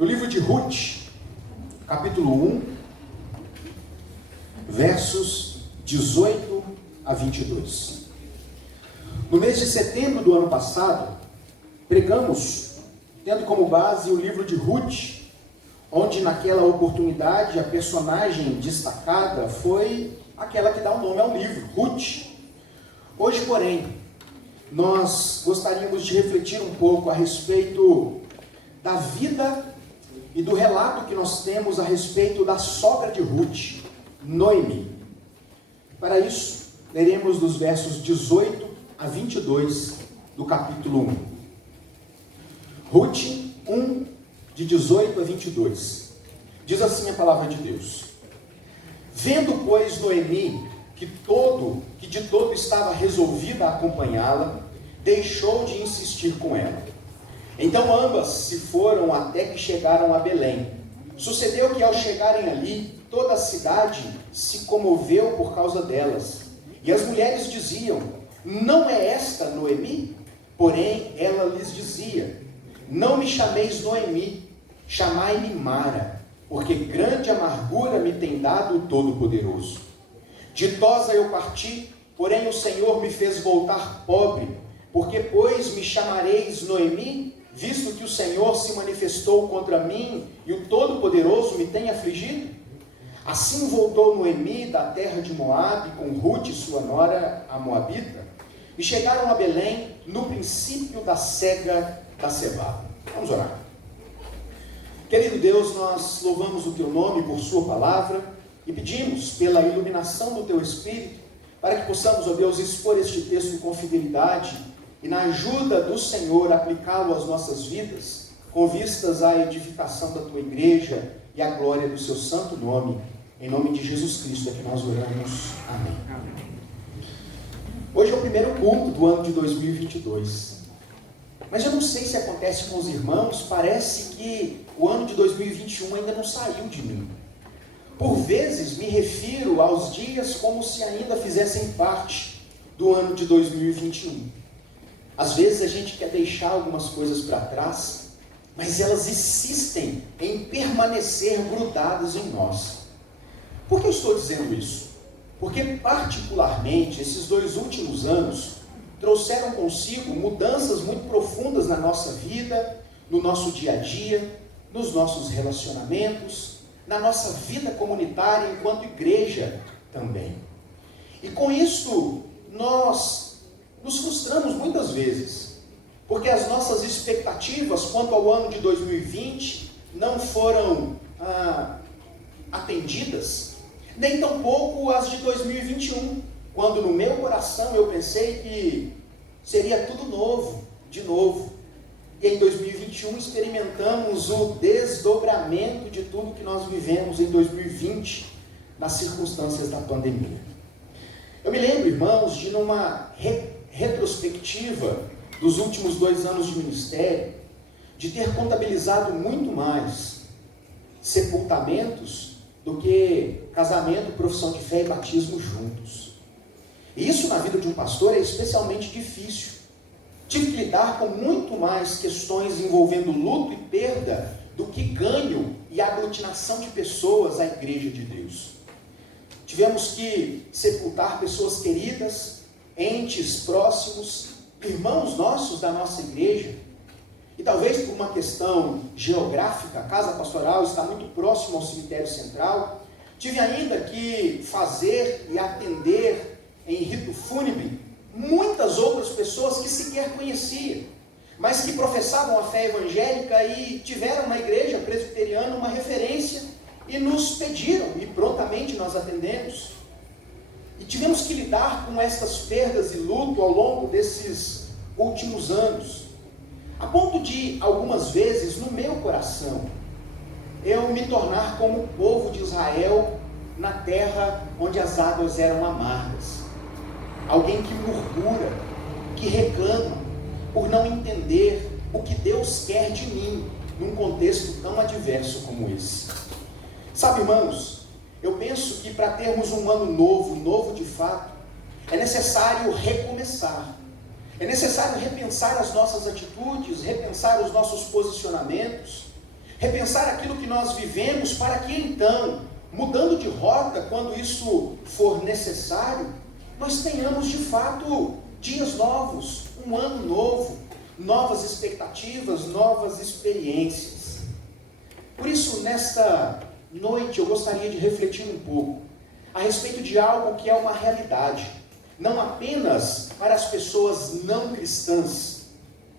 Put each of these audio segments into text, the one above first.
No livro de Ruth, capítulo 1, versos 18 a 22. No mês de setembro do ano passado, pregamos, tendo como base o livro de Ruth, onde naquela oportunidade a personagem destacada foi aquela que dá o nome ao livro, Ruth. Hoje, porém, nós gostaríamos de refletir um pouco a respeito da vida e do relato que nós temos a respeito da sogra de Ruth, Noemi. Para isso, leremos dos versos 18 a 22 do capítulo 1. Ruth 1, de 18 a 22. Diz assim a palavra de Deus: Vendo, pois, Noemi que de todo estava resolvida a acompanhá-la, deixou de insistir com ela. Então ambas se foram até que chegaram a Belém. Sucedeu que ao chegarem ali, toda a cidade se comoveu por causa delas. E as mulheres diziam: Não é esta Noemi? Porém ela lhes dizia: Não me chameis Noemi, chamai-me Mara, porque grande amargura me tem dado o Todo-Poderoso. Ditosa eu parti, porém o Senhor me fez voltar pobre, porque pois me chamareis Noemi, visto que o Senhor se manifestou contra mim e o Todo-Poderoso me tem afligido? Assim voltou Noemi da terra de Moabe com Ruth, sua nora, a Moabita, e chegaram a Belém no princípio da cega da cevada. Vamos orar. Querido Deus, nós louvamos o Teu nome por Sua palavra e pedimos pela iluminação do Teu Espírito para que possamos, ó Deus, expor este texto com fidelidade e na ajuda do Senhor aplicá-lo às nossas vidas, com vistas à edificação da Tua igreja e à glória do Seu santo nome. Em nome de Jesus Cristo é que nós oramos. Amém. Hoje é o primeiro culto do ano de 2022. Mas eu não sei se acontece com os irmãos, parece que o ano de 2021 ainda não saiu de mim. Por vezes me refiro aos dias como se ainda fizessem parte do ano de 2021. Às vezes a gente quer deixar algumas coisas para trás, mas elas insistem em permanecer grudadas em nós. Por que eu estou dizendo isso? Porque particularmente esses 2 últimos anos trouxeram consigo mudanças muito profundas na nossa vida, no nosso dia a dia, nos nossos relacionamentos, na nossa vida comunitária enquanto igreja também. E com isso, nós nos frustramos muitas vezes, porque as nossas expectativas quanto ao ano de 2020 não foram atendidas, nem tampouco as de 2021, quando no meu coração eu pensei que seria tudo novo, de novo. E em 2021 experimentamos o desdobramento de tudo que nós vivemos em 2020, nas circunstâncias da pandemia. Eu me lembro, irmãos, de numa retrospectiva dos últimos 2 anos de ministério, de ter contabilizado muito mais sepultamentos do que casamento, profissão de fé e batismo juntos. E isso na vida de um pastor é especialmente difícil. Tive que lidar com muito mais questões envolvendo luto e perda do que ganho e aglutinação de pessoas à igreja de Deus. Tivemos que sepultar pessoas queridas, entes próximos, irmãos nossos da nossa igreja. E talvez por uma questão geográfica, a casa pastoral está muito próxima ao cemitério central. Tive ainda que fazer e atender em rito fúnebre muitas outras pessoas que sequer conhecia, mas que professavam a fé evangélica e tiveram na igreja presbiteriana uma referência e nos pediram, e prontamente nós atendemos. E tivemos que lidar com essas perdas e luto ao longo desses últimos anos, a ponto de, algumas vezes, no meu coração, eu me tornar como o povo de Israel na terra onde as águas eram amargas. Alguém que murmura, que reclama, por não entender o que Deus quer de mim, num contexto tão adverso como esse. Sabe, irmãos, eu penso que para termos um ano novo de fato, é necessário recomeçar. É necessário repensar as nossas atitudes, repensar os nossos posicionamentos, repensar aquilo que nós vivemos, para que então, mudando de rota, quando isso for necessário, nós tenhamos de fato dias novos, um ano novo, novas expectativas, novas experiências. Por isso, nesta noite, eu gostaria de refletir um pouco a respeito de algo que é uma realidade, não apenas para as pessoas não cristãs,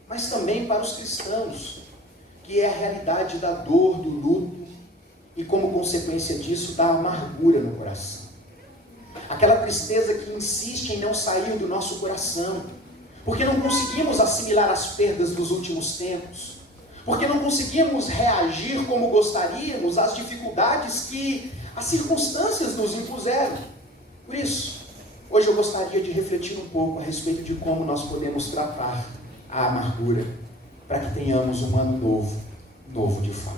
mas também para os cristãos, que é a realidade da dor, do luto e, como consequência disso, da amargura no coração. Aquela tristeza que insiste em não sair do nosso coração, porque não conseguimos assimilar as perdas dos últimos tempos, porque não conseguimos reagir como gostaríamos às dificuldades que as circunstâncias nos impuseram. Por isso, hoje eu gostaria de refletir um pouco a respeito de como nós podemos tratar a amargura, para que tenhamos um ano novo de fato.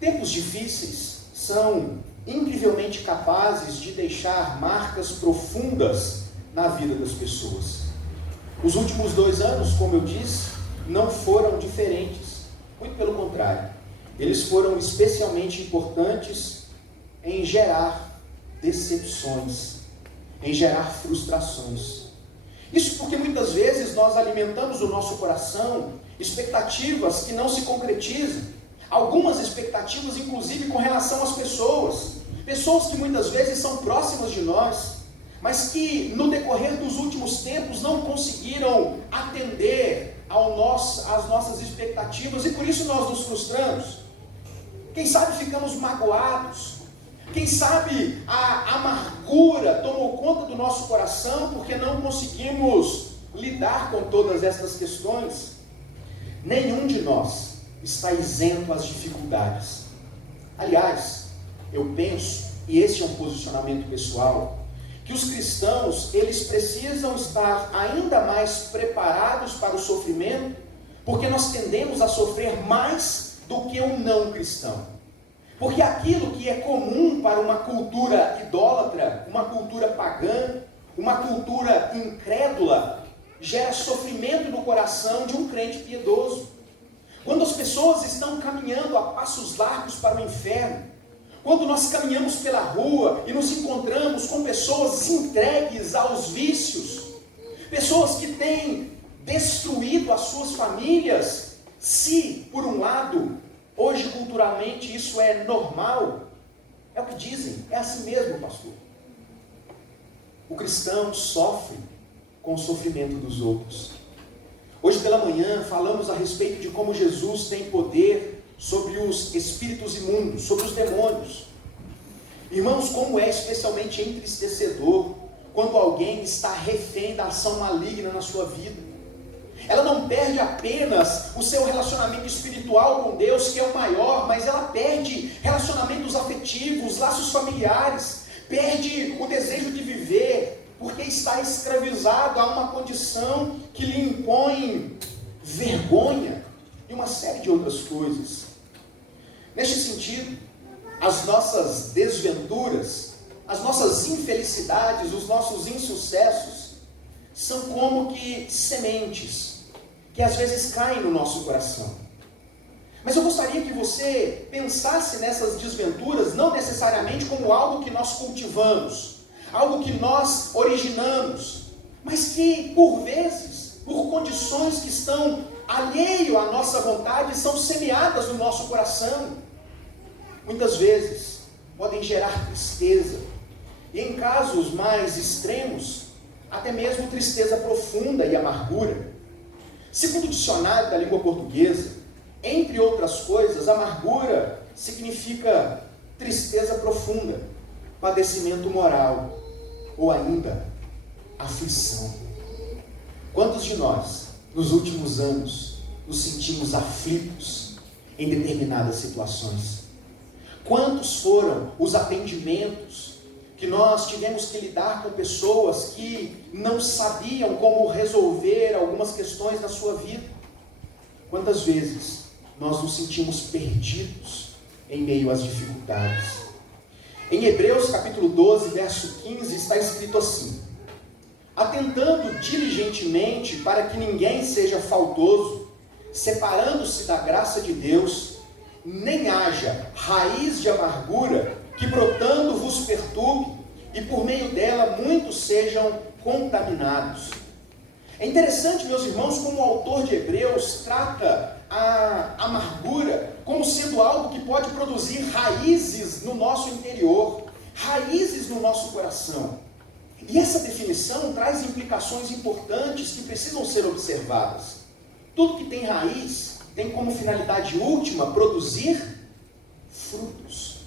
Tempos difíceis são incrivelmente capazes de deixar marcas profundas na vida das pessoas. Os últimos 2 anos, como eu disse, não foram diferentes. Muito pelo contrário. Eles foram especialmente importantes em gerar decepções, em gerar frustrações. Isso porque muitas vezes nós alimentamos o nosso coração expectativas que não se concretizam. Algumas expectativas, inclusive, com relação às pessoas. Pessoas que muitas vezes são próximas de nós, mas que no decorrer dos últimos tempos não conseguiram atender às nossas expectativas, e por isso nós nos frustramos. Quem sabe ficamos magoados. Quem sabe a amargura tomou conta do nosso coração porque não conseguimos lidar com todas estas questões. Nenhum de nós está isento às dificuldades. Aliás, eu penso, e esse é um posicionamento pessoal, que os cristãos, eles precisam estar ainda mais preparados para o sofrimento, porque nós tendemos a sofrer mais do que o não cristão. Porque aquilo que é comum para uma cultura idólatra, uma cultura pagã, uma cultura incrédula, gera sofrimento no coração de um crente piedoso. Quando as pessoas estão caminhando a passos largos para o inferno, quando nós caminhamos pela rua e nos encontramos com pessoas entregues aos vícios, pessoas que têm destruído as suas famílias, se, por um lado, hoje culturalmente isso é normal, é o que dizem, é assim mesmo, pastor. O cristão sofre com o sofrimento dos outros. Hoje pela manhã falamos a respeito de como Jesus tem poder sobre os espíritos imundos, sobre os demônios. Irmãos, como é especialmente entristecedor quando alguém está refém da ação maligna na sua vida. Ela não perde apenas o seu relacionamento espiritual com Deus, que é o maior, mas ela perde relacionamentos afetivos, laços familiares, perde o desejo de viver, porque está escravizado a uma condição que lhe impõe vergonha e uma série de outras coisas. Neste sentido, as nossas desventuras, as nossas infelicidades, os nossos insucessos, são como que sementes que às vezes caem no nosso coração. Mas eu gostaria que você pensasse nessas desventuras não necessariamente como algo que nós cultivamos, algo que nós originamos, mas que por vezes, por condições que estão alheio à nossa vontade, são semeadas no nosso coração. Muitas vezes podem gerar tristeza, e em casos mais extremos, até mesmo tristeza profunda e amargura. Segundo o dicionário da língua portuguesa, entre outras coisas, amargura significa tristeza profunda, padecimento moral, ou ainda aflição. Quantos de nós, nos últimos anos, nos sentimos aflitos em determinadas situações? Quantos foram os atendimentos que nós tivemos que lidar com pessoas que não sabiam como resolver algumas questões na sua vida? Quantas vezes nós nos sentimos perdidos em meio às dificuldades? Em Hebreus capítulo 12, verso 15, está escrito assim: atentando diligentemente para que ninguém seja faltoso, separando-se da graça de Deus, nem haja raiz de amargura que brotando vos perturbe, e por meio dela muitos sejam contaminados. É interessante, meus irmãos, como o autor de Hebreus trata a amargura como sendo algo que pode produzir raízes no nosso interior, raízes no nosso coração. E essa definição traz implicações importantes que precisam ser observadas. Tudo que tem raiz tem como finalidade última produzir frutos.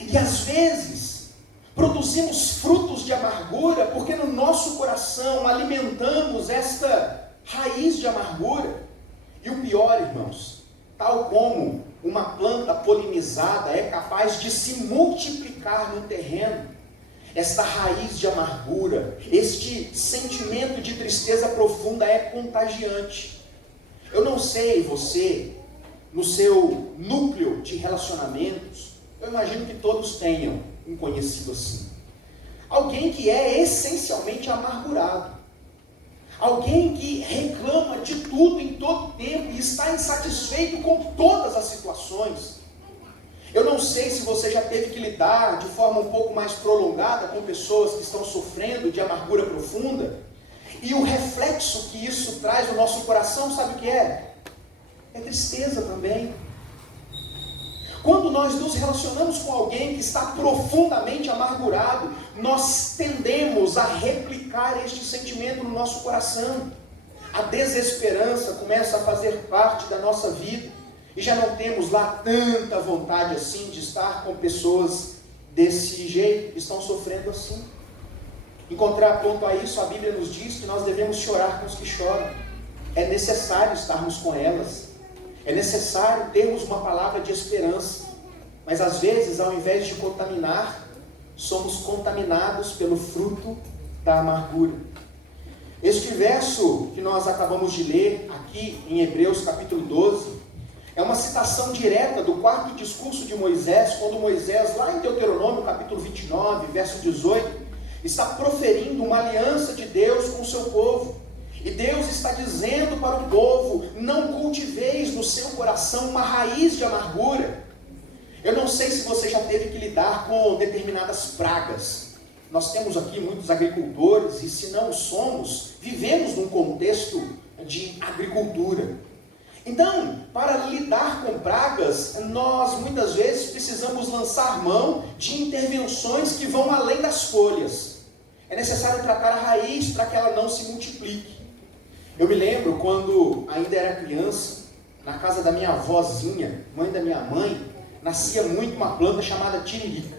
E às vezes produzimos frutos de amargura porque no nosso coração alimentamos esta raiz de amargura. E o pior, irmãos, tal como uma planta polinizada é capaz de se multiplicar no terreno, esta raiz de amargura, este sentimento de tristeza profunda é contagiante. Eu não sei você, no seu núcleo de relacionamentos, eu imagino que todos tenham um conhecido assim. Alguém que é essencialmente amargurado. Alguém que reclama de tudo em todo tempo e está insatisfeito com todas as situações. Eu não sei se você já teve que lidar de forma um pouco mais prolongada com pessoas que estão sofrendo de amargura profunda. E o reflexo que isso traz no nosso coração, sabe o que é? É tristeza também. Quando nós nos relacionamos com alguém que está profundamente amargurado, nós tendemos a replicar este sentimento no nosso coração. A desesperança começa a fazer parte da nossa vida e já não temos lá tanta vontade assim de estar com pessoas desse jeito, que estão sofrendo assim. Em contraponto a isso, a Bíblia nos diz que nós devemos chorar com os que choram. É necessário estarmos com elas. É necessário termos uma palavra de esperança, mas às vezes, ao invés de contaminar, somos contaminados pelo fruto da amargura. Este verso que nós acabamos de ler aqui em Hebreus capítulo 12, é uma citação direta do quarto discurso de Moisés, quando Moisés, lá em Deuteronômio capítulo 29, verso 18, está proferindo uma aliança de Deus com o seu povo. E Deus está dizendo para o povo: não cultiveis no seu coração uma raiz de amargura. Eu não sei se você já teve que lidar com determinadas pragas. Nós temos aqui muitos agricultores e, se não somos, vivemos num contexto de agricultura. Então, para lidar com pragas, nós muitas vezes precisamos lançar mão de intervenções que vão além das folhas. É necessário tratar a raiz para que ela não se multiplique. Eu me lembro quando ainda era criança, na casa da minha avózinha, mãe da minha mãe, nascia muito uma planta chamada tiririca.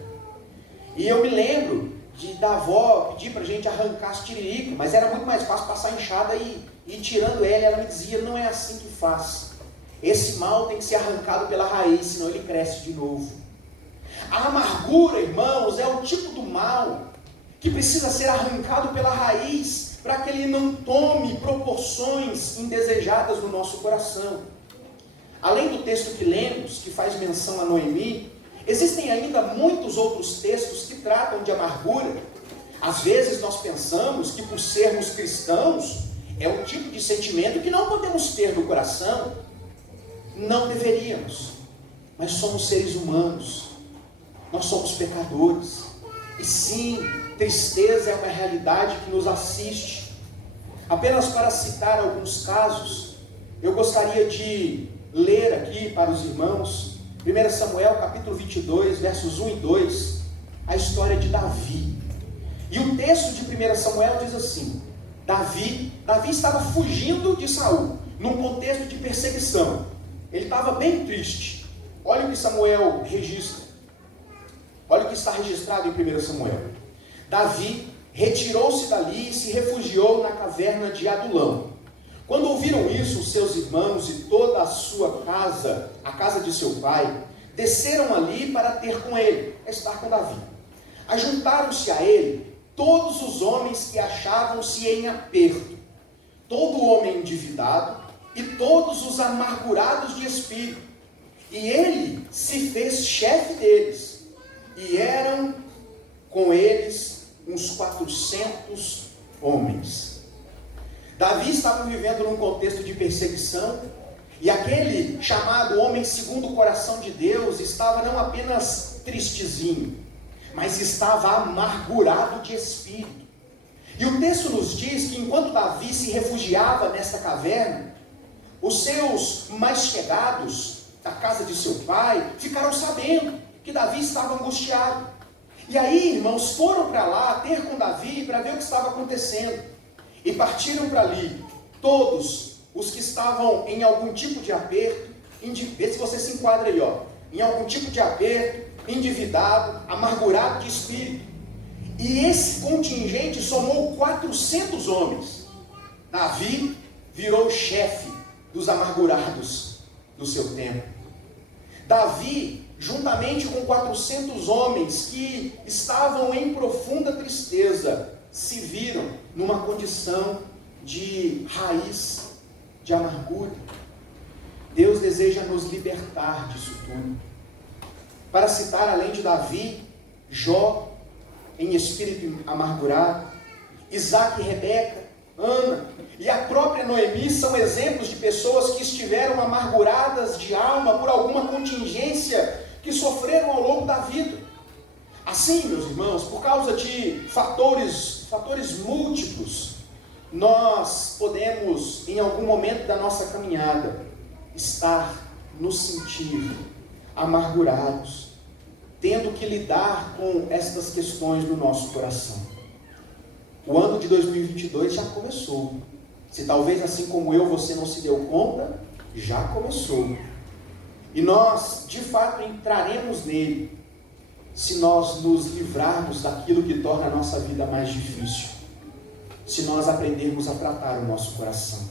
E eu me lembro da avó pedir para a gente arrancar as tiririca, mas era muito mais fácil passar a enxada e ir tirando ela me dizia: não é assim que faz. Esse mal tem que ser arrancado pela raiz, senão ele cresce de novo. A amargura, irmãos, é o tipo do mal que precisa ser arrancado pela raiz, para que ele não tome proporções indesejadas no nosso coração. Além do texto que lemos, que faz menção a Noemi, existem ainda muitos outros textos que tratam de amargura. Às vezes nós pensamos que, por sermos cristãos, é um tipo de sentimento que não podemos ter no coração. Não deveríamos, mas somos seres humanos, nós somos pecadores. E sim, tristeza é uma realidade que nos assiste. Apenas para citar alguns casos, eu gostaria de ler aqui para os irmãos, 1 Samuel capítulo 22, versos 1 e 2, a história de Davi. E o texto de 1 Samuel diz assim: Davi estava fugindo de Saul, num contexto de perseguição. Ele estava bem triste. Olha o que Samuel registra. Olha o que está registrado em 1 Samuel. Davi retirou-se dali e se refugiou na caverna de Adulão. Quando ouviram isso, os seus irmãos e toda a sua casa, a casa de seu pai, desceram ali para ter com ele, estar com Davi. Ajuntaram-se a ele todos os homens que achavam-se em aperto, todo homem endividado e todos os amargurados de espírito. E ele se fez chefe deles, e eram com eles uns 400 homens. Davi estava vivendo num contexto de perseguição, E aquele chamado homem segundo o coração de Deus estava não apenas tristezinho, mas estava amargurado de espírito. E o texto nos diz que enquanto Davi se refugiava nesta caverna, os seus mais chegados da casa de seu pai ficaram sabendo que Davi estava angustiado. E aí, irmãos, foram para lá ter com Davi para ver o que estava acontecendo. E partiram para ali todos os que estavam em algum tipo de aperto, vê se você se enquadra aí, em algum tipo de aperto, endividado, amargurado de espírito. E esse contingente somou 400 homens. Davi virou o chefe dos amargurados do seu tempo. Davi, juntamente com 400 homens que estavam em profunda tristeza, se viram numa condição de raiz, de amargura. Deus deseja nos libertar disso tudo. Para citar, além de Davi, Jó, em espírito amargurado, Isaac e Rebeca, Ana e a própria Noemi são exemplos de pessoas que estiveram amarguradas de alma por alguma contingência que sofreram ao longo da vida. Assim, meus irmãos, por causa de fatores múltiplos, nós podemos, em algum momento da nossa caminhada, estar nos sentir amargurados, tendo que lidar com estas questões no nosso coração. O ano de 2022 já começou. Se talvez assim como eu, você não se deu conta, já começou. E nós, de fato, entraremos nele, se nós nos livrarmos daquilo que torna a nossa vida mais difícil, se nós aprendermos a tratar o nosso coração.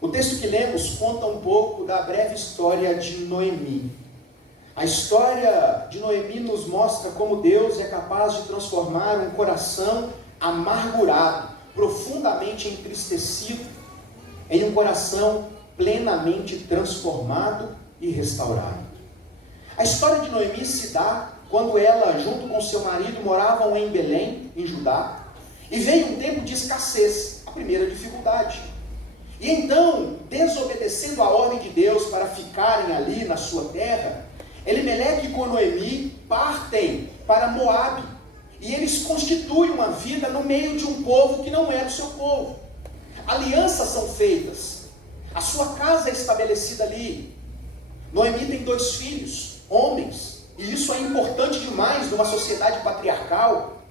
O texto que lemos conta um pouco da breve história de Noemi. A história de Noemi nos mostra como Deus é capaz de transformar um coração amargurado, profundamente entristecido, em um coração plenamente transformado e restaurado. A história de Noemi se dá quando ela, junto com seu marido, moravam em Belém, em Judá, e veio um tempo de escassez, a primeira dificuldade. E então, desobedecendo a ordem de Deus para ficarem ali na sua terra, Elimeleque e Noemi partem para Moabe, e eles constituem uma vida no meio de um povo que não era o seu povo. Alianças são feitas, a sua casa é estabelecida ali. Noemi tem 2 filhos, homens, e isso é importante demais numa sociedade patriarcal.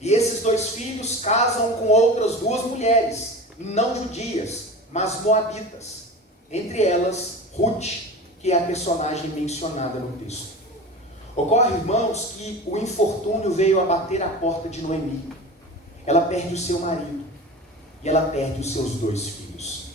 E esses 2 filhos casam com outras 2 mulheres, não judias, mas moabitas. Entre elas, Ruth, que é a personagem mencionada no texto. Ocorre, irmãos, que o infortúnio veio a bater a porta de Noemi. Ela perde o seu marido e ela perde os seus 2 filhos.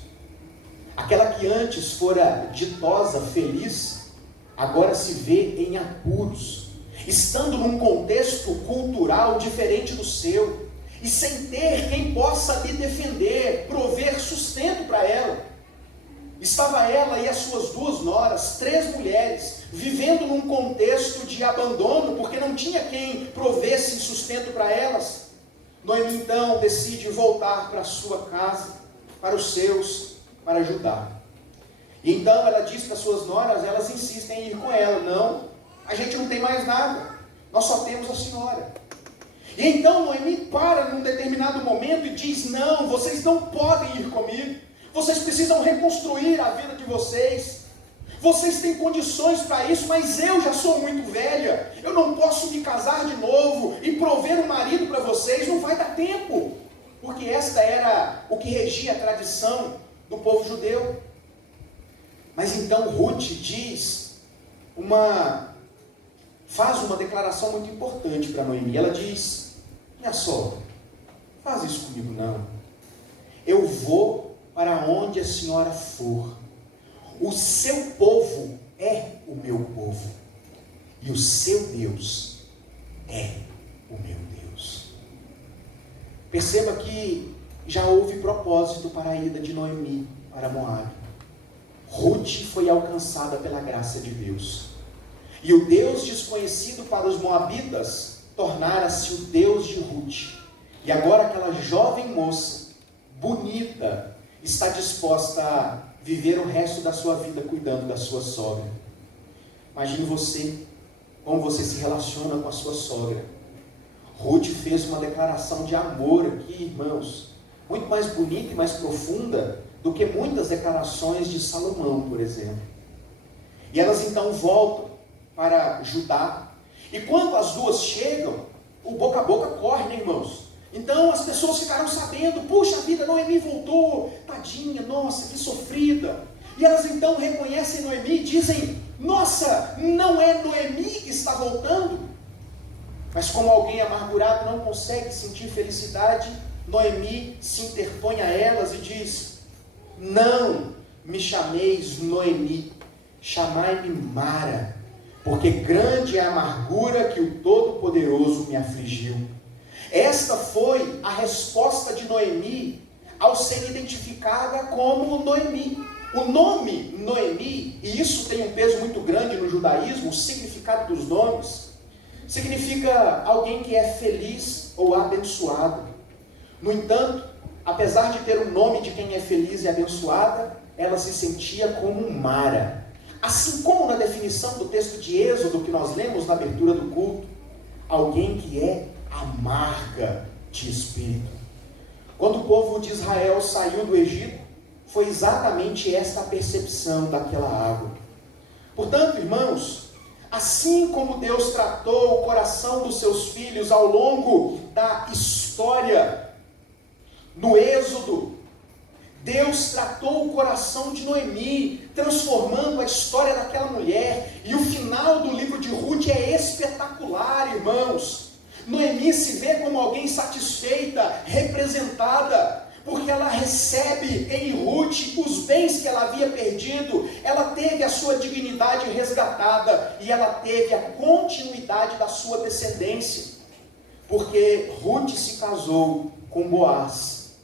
Aquela que antes fora ditosa, feliz, agora se vê em apuros, estando num contexto cultural diferente do seu, e sem ter quem possa lhe defender, prover sustento para ela. Estava ela e as suas 2 noras, 3 mulheres, vivendo num contexto de abandono, porque não tinha quem provesse sustento para elas. Noemi então decide voltar para a sua casa, para os seus, para ajudar. E então ela diz para as suas noras, elas insistem em ir com ela. Não, a gente não tem mais nada, nós só temos a senhora. E então Noemi para num determinado momento e diz: não, vocês não podem ir comigo, vocês precisam reconstruir a vida de vocês, vocês têm condições para isso, mas eu já sou muito velha, eu não posso me casar de novo e prover um marido para vocês, não vai dar tempo, porque esta era o que regia a tradição do povo judeu. Mas então Ruth faz uma declaração muito importante para Noemi. Ela diz: minha sogra, faz isso comigo não, eu vou para onde a senhora for, o seu povo é o meu povo, e o seu Deus é o meu Deus. Perceba que já houve propósito para a ida de Noemi para Moabe. Ruth foi alcançada pela graça de Deus, e o Deus desconhecido para os moabitas tornara-se o Deus de Ruth. E agora aquela jovem moça, bonita, está disposta viver o resto da sua vida cuidando da sua sogra. Imagine você, como você se relaciona com a sua sogra. Ruth fez uma declaração de amor aqui, irmãos, muito mais bonita e mais profunda do que muitas declarações de Salomão, por exemplo. E elas então voltam para Judá. E quando as duas chegam, o boca a boca corre, né, irmãos? Então as pessoas ficaram sabendo, puxa vida, Noemi voltou, tadinha, nossa, que sofrida. E elas então reconhecem Noemi e dizem, nossa, não é Noemi que está voltando? Mas como alguém amargurado não consegue sentir felicidade, Noemi se interpõe a elas e diz, não me chameis Noemi, chamai-me Mara, porque grande é a amargura que o Todo-Poderoso me afligiu. Esta foi a resposta de Noemi ao ser identificada como Noemi. O nome Noemi, e isso tem um peso muito grande no judaísmo, o significado dos nomes, significa alguém que é feliz ou abençoado. No entanto, apesar de ter o nome de quem é feliz e abençoada, ela se sentia como Mara. Assim como na definição do texto de Êxodo que nós lemos na abertura do culto, alguém que é amarga de espírito. Quando o povo de Israel saiu do Egito, foi exatamente esta a percepção daquela água. Portanto, irmãos, assim como Deus tratou o coração dos seus filhos ao longo da história, no Êxodo, Deus tratou o coração de Noemi, transformando a história daquela mulher, e o final do livro de Ruth é espetacular, irmãos. Noemi se vê como alguém satisfeita, representada, porque ela recebe em Ruth os bens que ela havia perdido, ela teve a sua dignidade resgatada, e ela teve a continuidade da sua descendência, porque Ruth se casou com Boaz,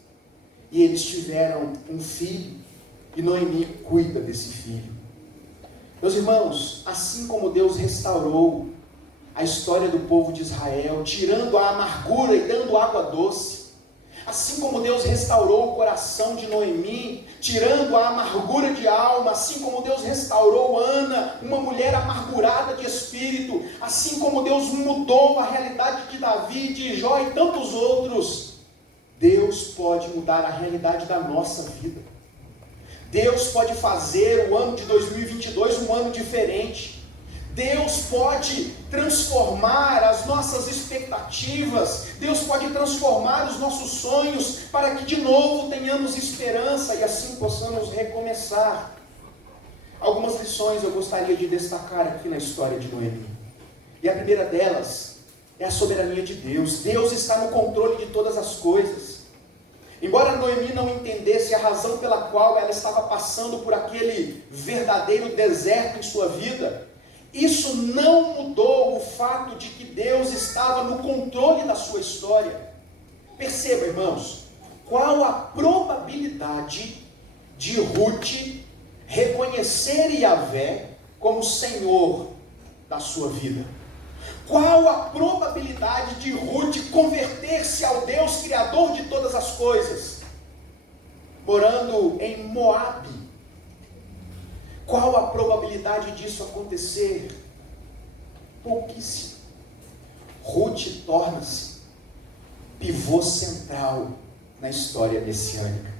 e eles tiveram um filho, e Noemi cuida desse filho. Meus irmãos, assim como Deus restaurou a história do povo de Israel, tirando a amargura e dando água doce, assim como Deus restaurou o coração de Noemi, tirando a amargura de alma, assim como Deus restaurou Ana, uma mulher amargurada de espírito, assim como Deus mudou a realidade de Davi, de Jó e tantos outros, Deus pode mudar a realidade da nossa vida. Deus pode fazer o ano de 2022 um ano diferente. Deus pode transformar as nossas expectativas, Deus pode transformar os nossos sonhos, para que de novo tenhamos esperança e assim possamos recomeçar. Algumas lições eu gostaria de destacar aqui na história de Noemi. E a primeira delas é a soberania de Deus. Deus está no controle de todas as coisas. Embora Noemi não entendesse a razão pela qual ela estava passando por aquele verdadeiro deserto em sua vida, isso não mudou o fato de que Deus estava no controle da sua história. Perceba, irmãos, qual a probabilidade de Ruth reconhecer Yahvé como Senhor da sua vida? Qual a probabilidade de Ruth converter-se ao Deus Criador de todas as coisas, morando em Moabe? Qual a probabilidade disso acontecer? Pouquíssimo. Ruth torna-se pivô central na história messiânica.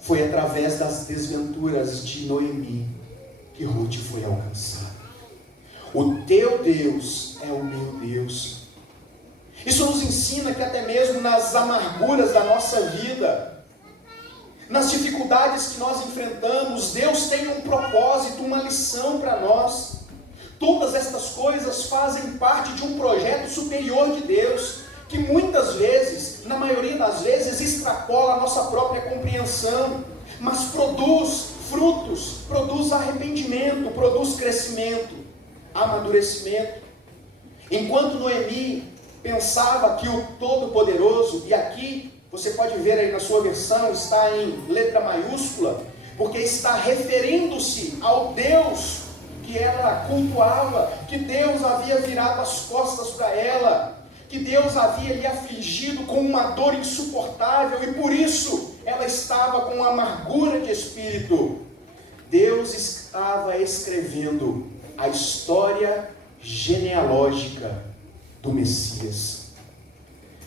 Foi através das desventuras de Noemi que Ruth foi alcançada. O teu Deus é o meu Deus. Isso nos ensina que até mesmo nas amarguras da nossa vida, nas dificuldades que nós enfrentamos, Deus tem um propósito, uma lição para nós. Todas estas coisas fazem parte de um projeto superior de Deus, que muitas vezes, na maioria das vezes, extrapola a nossa própria compreensão, mas produz frutos, produz arrependimento, produz crescimento, amadurecimento. Enquanto Noemi pensava que o Todo-Poderoso, e aqui você pode ver aí na sua versão, está em letra maiúscula, porque está referindo-se ao Deus que ela cultuava, que Deus havia virado as costas para ela, que Deus havia lhe afligido com uma dor insuportável, e por isso ela estava com amargura de espírito. Deus estava escrevendo a história genealógica do Messias.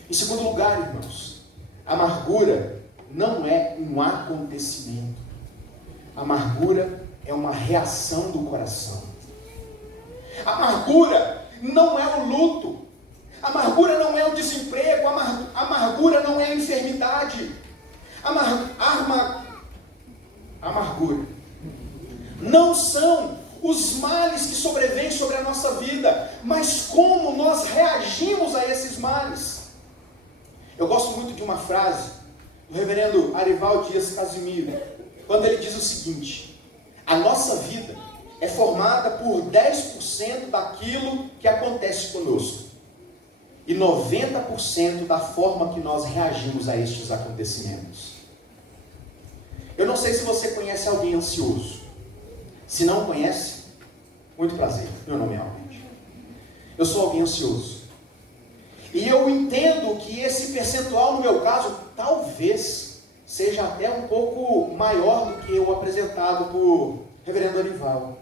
Em segundo lugar, irmãos, amargura não é um acontecimento. Amargura é uma reação do coração. Amargura não é o luto. Amargura não é o desemprego. Amargura não é a enfermidade. Amargura não são os males que sobrevêm sobre a nossa vida, mas como nós reagimos a esses males. Eu gosto muito de uma frase do reverendo Arival Dias Casimiro, quando ele diz o seguinte: a nossa vida é formada por 10% daquilo que acontece conosco e 90% da forma que nós reagimos a estes acontecimentos. Eu não sei se você conhece alguém ansioso. Se não conhece, muito prazer, meu nome é Albert. Eu sou alguém ansioso. E eu entendo que esse percentual, no meu caso, talvez seja até um pouco maior do que o apresentado por reverendo Arival.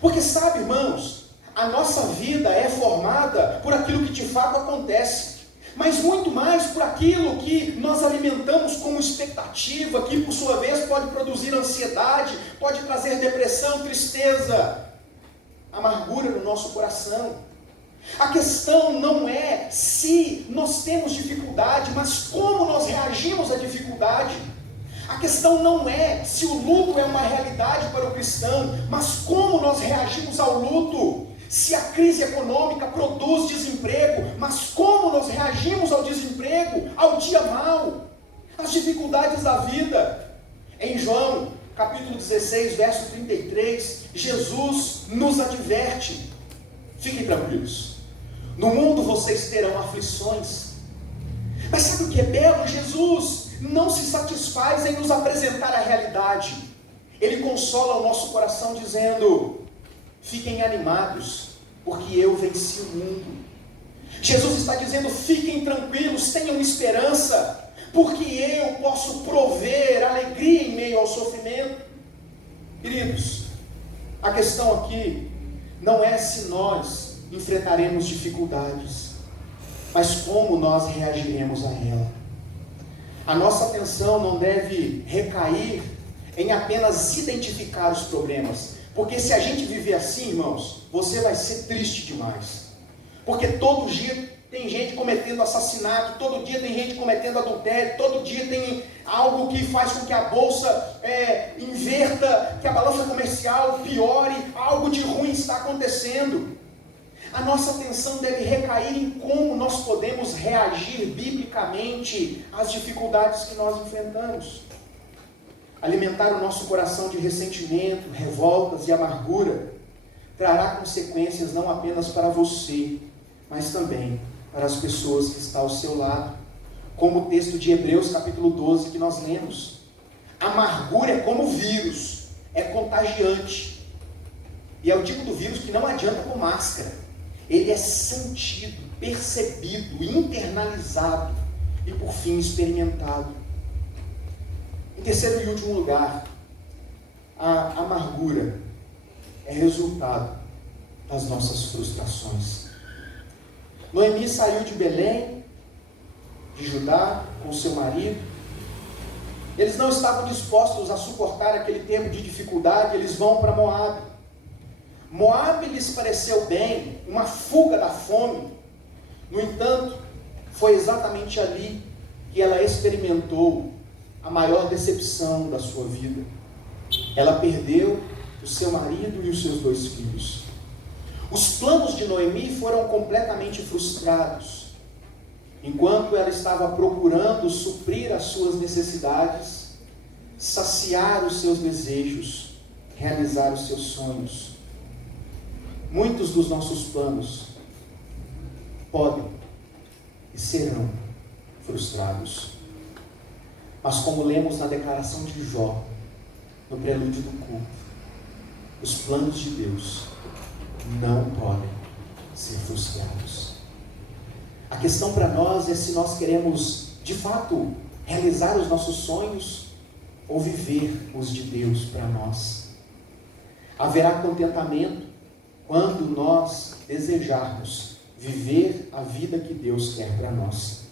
Porque sabe, irmãos, a nossa vida é formada por aquilo que de fato acontece, mas muito mais por aquilo que nós alimentamos como expectativa, que por sua vez pode produzir ansiedade, pode trazer depressão, tristeza, amargura no nosso coração. A questão não é se nós temos dificuldade, mas como nós reagimos à dificuldade. A questão não é se o luto é uma realidade para o cristão, mas como nós reagimos ao luto. Se a crise econômica produz desemprego, mas como nós reagimos ao desemprego, ao dia mau, às dificuldades da vida. Em João, capítulo 16, verso 33, Jesus nos adverte: fiquem tranquilos, no mundo vocês terão aflições. Mas sabe o que é belo? Jesus não se satisfaz em nos apresentar a realidade. Ele consola o nosso coração dizendo: fiquem animados, porque eu venci o mundo. Jesus está dizendo: fiquem tranquilos, tenham esperança, porque eu posso prover alegria em meio ao sofrimento. Queridos, a questão aqui não é se nós enfrentaremos dificuldades, mas como nós reagiremos a ela. A nossa atenção não deve recair em apenas identificar os problemas, porque se a gente viver assim, irmãos, você vai ser triste demais. Porque todo dia tem gente cometendo assassinato, todo dia tem gente cometendo adultério, todo dia tem algo que faz com que a bolsa inverta, que a balança comercial piore, algo de ruim está acontecendo. A nossa atenção deve recair em como nós podemos reagir biblicamente às dificuldades que nós enfrentamos. Alimentar o nosso coração de ressentimento, revoltas e amargura trará consequências não apenas para você, mas também para as pessoas que estão ao seu lado. Como o texto de Hebreus capítulo 12 que nós lemos. Amargura é como vírus, é contagiante. E é o tipo do vírus que não adianta com máscara. Ele é sentido, percebido, internalizado e por fim experimentado. Em terceiro e último lugar, a amargura é resultado das nossas frustrações. Noemi saiu de Belém, de Judá, com seu marido. Eles não estavam dispostos a suportar aquele tempo de dificuldade, eles vão para Moabe. Moabe lhes pareceu bem, uma fuga da fome. No entanto, foi exatamente ali que ela experimentou a maior decepção da sua vida. Ela perdeu o seu marido e os seus 2 filhos. Os planos de Noemi foram completamente frustrados. Enquanto ela estava procurando suprir as suas necessidades, saciar os seus desejos, realizar os seus sonhos. Muitos dos nossos planos podem e serão frustrados. Mas como lemos na declaração de Jó, no prelúdio do culto, os planos de Deus não podem ser frustrados. A questão para nós é se nós queremos, de fato, realizar os nossos sonhos ou viver os de Deus para nós. Haverá contentamento quando nós desejarmos viver a vida que Deus quer para nós.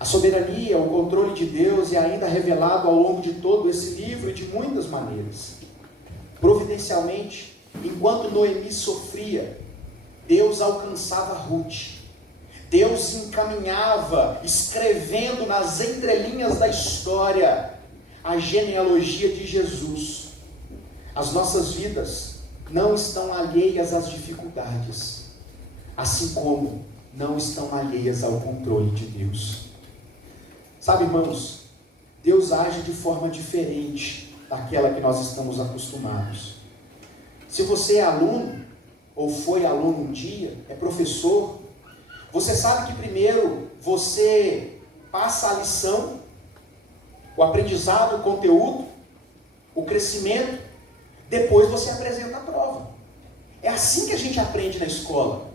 A soberania, o controle de Deus é ainda revelado ao longo de todo esse livro e de muitas maneiras. Providencialmente, enquanto Noemi sofria, Deus alcançava Ruth. Deus encaminhava, escrevendo nas entrelinhas da história, a genealogia de Jesus. As nossas vidas não estão alheias às dificuldades, assim como não estão alheias ao controle de Deus. Sabe, irmãos, Deus age de forma diferente daquela que nós estamos acostumados. Se você é aluno, ou foi aluno um dia, é professor, você sabe que primeiro você passa a lição, o aprendizado, o conteúdo, o crescimento, depois você apresenta a prova. É assim que a gente aprende na escola.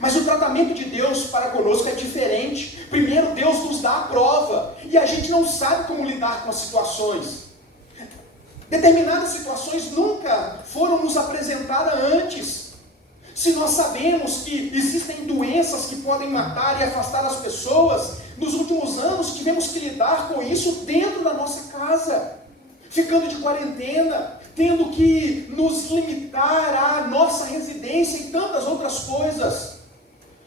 Mas o tratamento de Deus para conosco é diferente. Primeiro Deus nos dá a prova, e a gente não sabe como lidar com as situações. Determinadas situações nunca foram nos apresentadas antes. Se nós sabemos que existem doenças que podem matar e afastar as pessoas, nos últimos anos tivemos que lidar com isso dentro da nossa casa, ficando de quarentena, tendo que nos limitar à nossa residência e tantas outras coisas.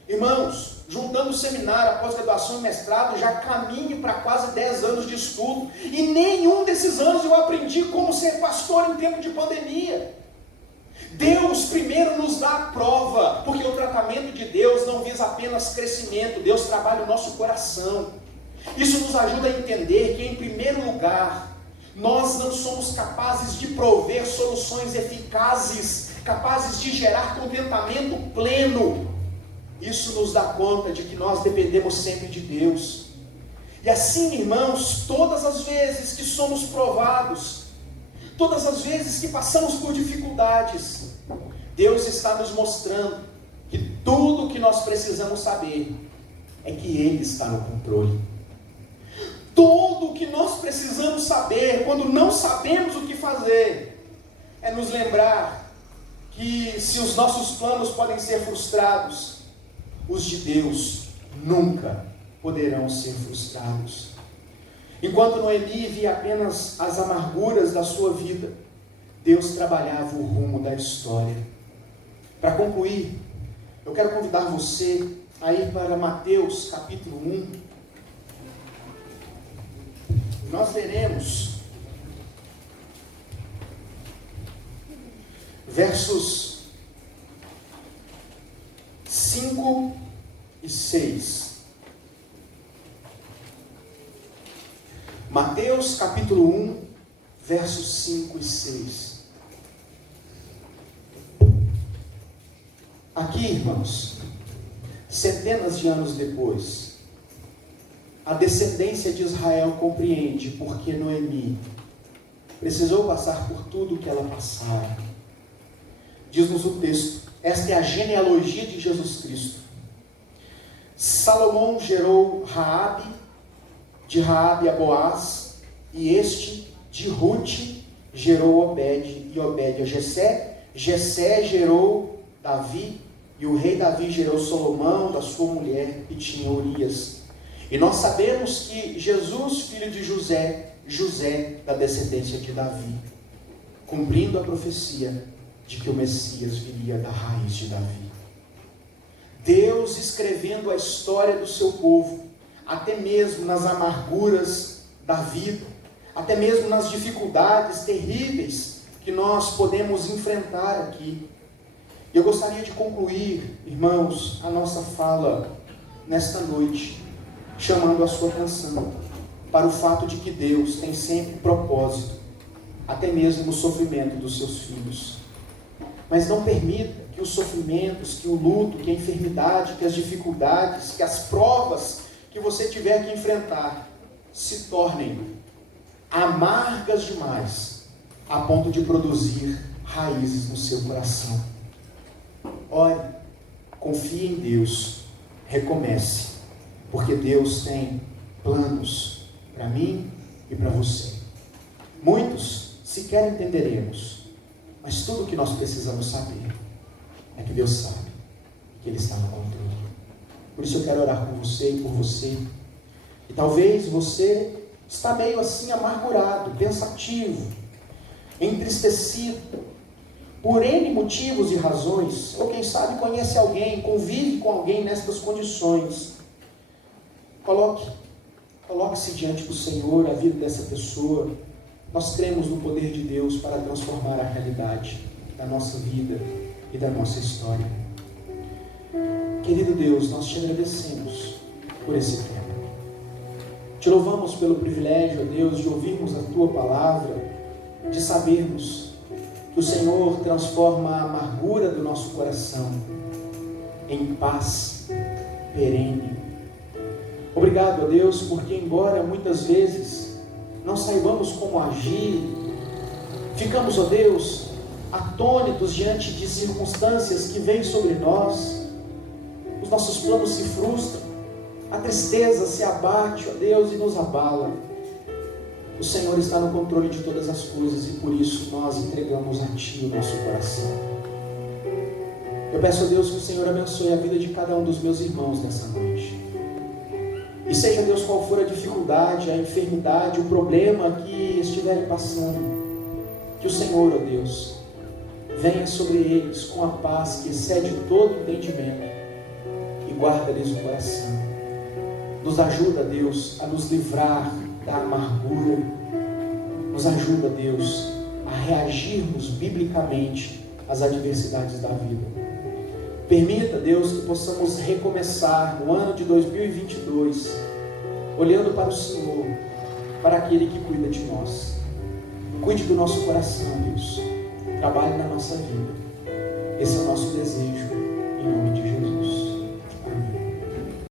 Irmãos, juntando o seminário, a pós-graduação e mestrado, já caminho para quase 10 anos de estudo, e nenhum desses anos eu aprendi como ser pastor em tempo de pandemia. Deus primeiro nos dá a prova, porque o tratamento de Deus não visa apenas crescimento, Deus trabalha o nosso coração. Isso nos ajuda a entender que, em primeiro lugar, nós não somos capazes de prover soluções eficazes, capazes de gerar contentamento pleno. Isso nos dá conta de que nós dependemos sempre de Deus. E assim, irmãos, todas as vezes que somos provados, todas as vezes que passamos por dificuldades, Deus está nos mostrando que tudo o que nós precisamos saber é que Ele está no controle. Tudo o que nós precisamos saber, quando não sabemos o que fazer, é nos lembrar que se os nossos planos podem ser frustrados, os de Deus nunca poderão ser frustrados. Enquanto Noemi via apenas as amarguras da sua vida, Deus trabalhava o rumo da história. Para concluir, eu quero convidar você a ir para Mateus capítulo 1. Nós veremos versos 5 e 6. Mateus capítulo 1, versos 5 e 6. Aqui, irmãos, centenas de anos depois, a descendência de Israel compreende porque Noemi precisou passar por tudo o que ela passara. Diz-nos o texto, esta é a genealogia de Jesus Cristo. Salomão gerou Raabe, de Raabe a Boaz, e este de Ruth gerou Obed, e Obed a Jessé. Jessé gerou Davi, e o rei Davi gerou Salomão, da sua mulher, que tinha Urias. E nós sabemos que Jesus, filho de José, José da descendência de Davi, cumprindo a profecia de que o Messias viria da raiz de Davi. Deus escrevendo a história do seu povo, até mesmo nas amarguras da vida, até mesmo nas dificuldades terríveis que nós podemos enfrentar aqui. E eu gostaria de concluir, irmãos, a nossa fala nesta noite, chamando a sua atenção para o fato de que Deus tem sempre propósito, até mesmo no sofrimento dos seus filhos. Mas não permita que os sofrimentos, que o luto, que a enfermidade, que as dificuldades, que as provas que você tiver que enfrentar se tornem amargas demais, a ponto de produzir raízes no seu coração. Ore, confie em Deus, recomece, porque Deus tem planos para mim e para você. Muitos sequer entenderemos, mas tudo o que nós precisamos saber é que Deus sabe que Ele está no controle. Por isso eu quero orar com você e por você. E talvez você está meio assim amargurado, pensativo, entristecido, por N motivos e razões, ou quem sabe conhece alguém, convive com alguém nestas condições. Coloque-se diante do Senhor a vida dessa pessoa. Nós cremos no poder de Deus para transformar a realidade da nossa vida e da nossa história. Querido Deus, nós te agradecemos por esse tempo. Te louvamos pelo privilégio, ó Deus, de ouvirmos a Tua palavra, de sabermos que o Senhor transforma a amargura do nosso coração em paz perene. Obrigado, ó Deus, porque embora muitas vezes não saibamos como agir, ficamos, ó Deus, atônitos diante de circunstâncias que vêm sobre nós, os nossos planos se frustram, a tristeza se abate, ó Deus, e nos abala. O Senhor está no controle de todas as coisas e por isso nós entregamos a Ti o nosso coração. Eu peço a Deus que o Senhor abençoe a vida de cada um dos meus irmãos nessa noite. E seja, Deus, qual for a dificuldade, a enfermidade, o problema que estiverem passando, que o Senhor, ó Deus, venha sobre eles com a paz que excede todo entendimento e guarda-lhes o coração. Nos ajuda, Deus, a nos livrar da amargura. Nos ajuda, Deus, a reagirmos biblicamente às adversidades da vida. Permita, Deus, que possamos recomeçar no ano de 2022, olhando para o Senhor, para aquele que cuida de nós. Cuide do nosso coração, Deus. Trabalhe na nossa vida.